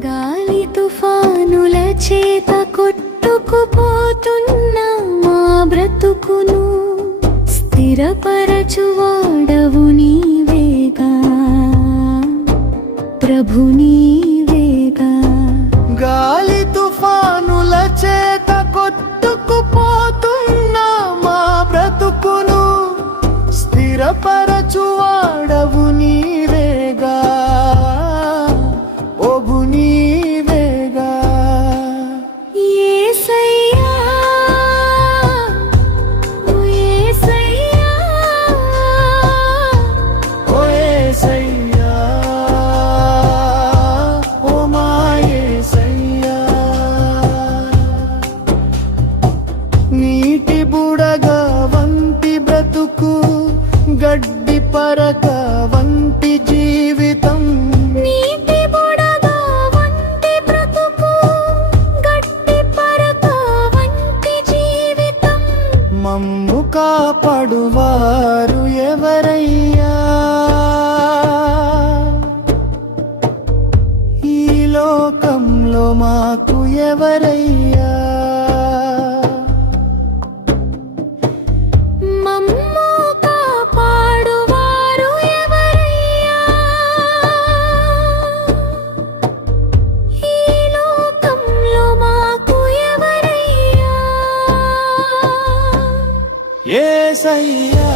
గాలి తుఫానుల చేత కొట్టుకుపోతున్న మా బ్రతుకును స్థిరపరచువాడవు నీవేగా ప్రభు నీవేగా. గాలి తుఫానుల చేత కొట్టుకుపోతున్న మా బ్రతుకును స్థిరపరచువాడవు నీవేగా ఓబు నీవేగా. యేసయ్యా ఓ యేసయ్యా ఓ యేసయ్యా ఓ మా యేసయ్యా. నీటి బుడగ వంటి బ్రతుకు గడ్డి పరక వంటి జీవితం నీటి బుడగ వంటి బ్రతుకు గడ్డి పరక వంటి జీవితం మమ్ము కాపాడువారు ఎవరయ్యా ఈ లోకంలో మాకు ఎవరయ్యా. మమ్ము కాపాడువారు ఎవరయ్యా ఈ లోకంలో మాకు ఎవరయ్యా. యేసయ్యా